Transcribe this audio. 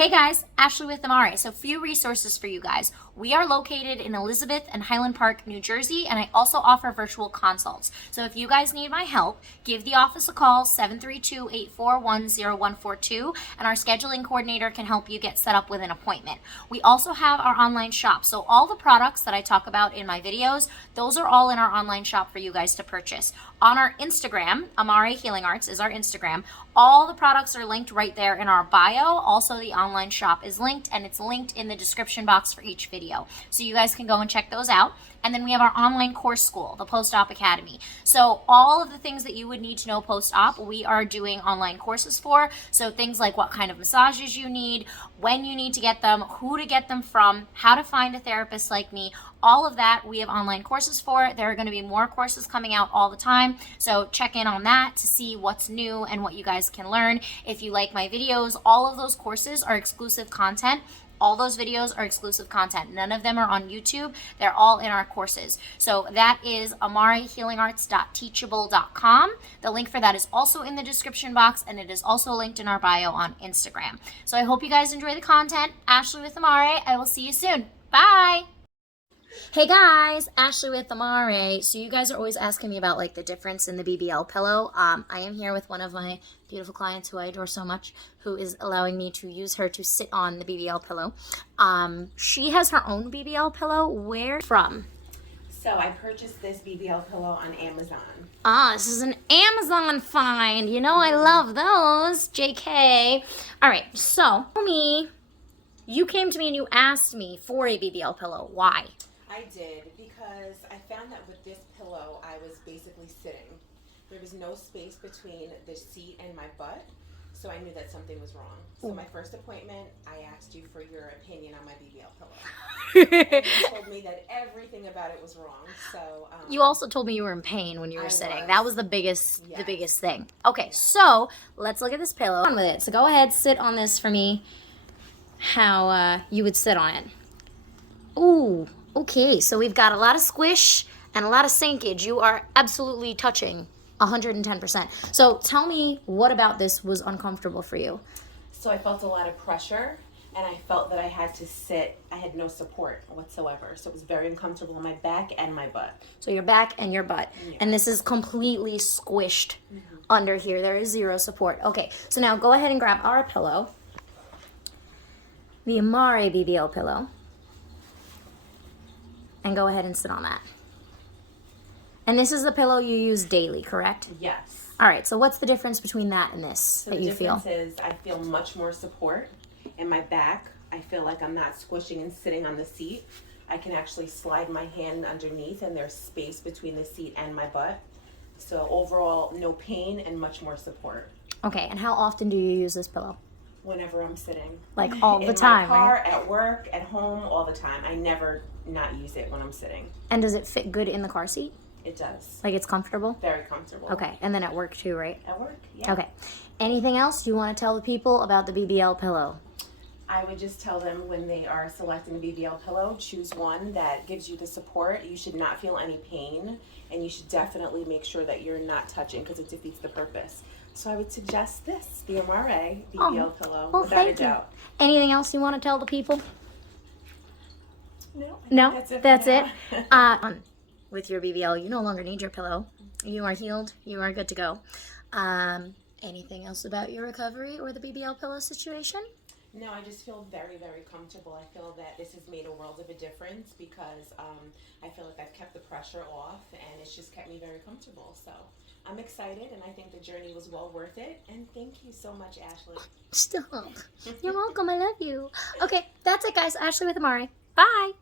Hey guys, Ashley with Amare. So few resources for you guys. We are located in Elizabeth and Highland Park, New Jersey, and I also offer virtual consults. So if you guys need my help, give the office a call, 732-841-0142, and our scheduling coordinator can help you get set up with an appointment. We also have our online shop. So all the products that I talk about in my videos, those are all in our online shop for you guys to purchase. On our Instagram, Amare Healing Arts is our Instagram. All the products are linked right there in our bio. Also, the online shop is linked, and it's linked in the description box for each video. So you guys can go and check those out. And then we have our online course school, the Post-Op Academy. So all of the things that you would need to know post-op, we are doing online courses for. So things like what kind of massages you need, when you need to get them, who to get them from, how to find a therapist like me, all of that we have online courses for. There are going to be more courses coming out all the time. So check in on that to see what's new and what you guys can learn. If you like my videos, all of those courses are exclusive content. All those videos are exclusive content. None of them are on YouTube. They're all in our courses. So that is amarehealingarts.teachable.com. The link for that is also in the description box, and it is also linked in our bio on Instagram. So I hope you guys enjoy the content. Ashley with Amare. I will see you soon. Bye. Hey guys, Ashley with Amare. So you guys are always asking me about like the difference in the BBL pillow. I am here with one of my beautiful clients who I adore so much, who is allowing me to use her to sit on the BBL pillow. She has her own BBL pillow. Where from? So I purchased this BBL pillow on Amazon. This is an Amazon find. You know I love those. JK. All right, so tell me, you came to me and you asked me for a BBL pillow. Why? I did because I found that with this pillow, I was basically sitting. There was no space between the seat and my butt, so I knew that something was wrong. So my first appointment, I asked you for your opinion on my BBL pillow. And you told me that everything about it was wrong. So you also told me you were in pain when you were sitting. Was. That was the biggest thing. Okay, so let's look at this pillow. On with it. So go ahead, sit on this for me. How you would sit on it. Ooh. Okay, so we've got a lot of squish and a lot of sinkage. You are absolutely touching 110%. So tell me, what about this was uncomfortable for you? So I felt a lot of pressure, and I felt that I had to sit. I had no support whatsoever. So it was very uncomfortable on my back and my butt. So your back and your butt. Yeah. And this is completely squished under here. There is zero support. Okay, so now go ahead and grab our pillow. The Amare BBL pillow. And go ahead and sit on that. And this is the pillow you use daily, correct? Yes. All right, so what's the difference between that and this so that you feel? The difference is I feel much more support in my back. I feel like I'm not squishing and sitting on the seat. I can actually slide my hand underneath, and there's space between the seat and my butt. So overall, no pain and much more support. Okay, and how often do you use this pillow? Whenever I'm sitting. Like all the time, in my car, right? at work, at home, all the time. I never not use it when I'm sitting. And does it fit good in the car seat? It does. Like it's comfortable? Very comfortable. Okay, and then at work too, right? At work, yeah. Okay. Anything else you want to tell the people about the BBL pillow? I would just tell them when they are selecting a BBL pillow, choose one that gives you the support. You should not feel any pain, and you should definitely make sure that you're not touching because it defeats the purpose. So I would suggest this, the Amare BBL pillow, well, without a doubt. Anything else you want to tell the people? No, that's it. With your BBL, you no longer need your pillow. You are healed. You are good to go. Anything else about your recovery or the BBL pillow situation? No, I just feel very, very comfortable. I feel that this has made a world of a difference because I feel like I've kept the pressure off, and it's just kept me very comfortable. So I'm excited, and I think the journey was well worth it. And thank you so much, Ashley. Stop. You're welcome. I love you. Okay, that's it, guys. Ashley with Amare. Bye.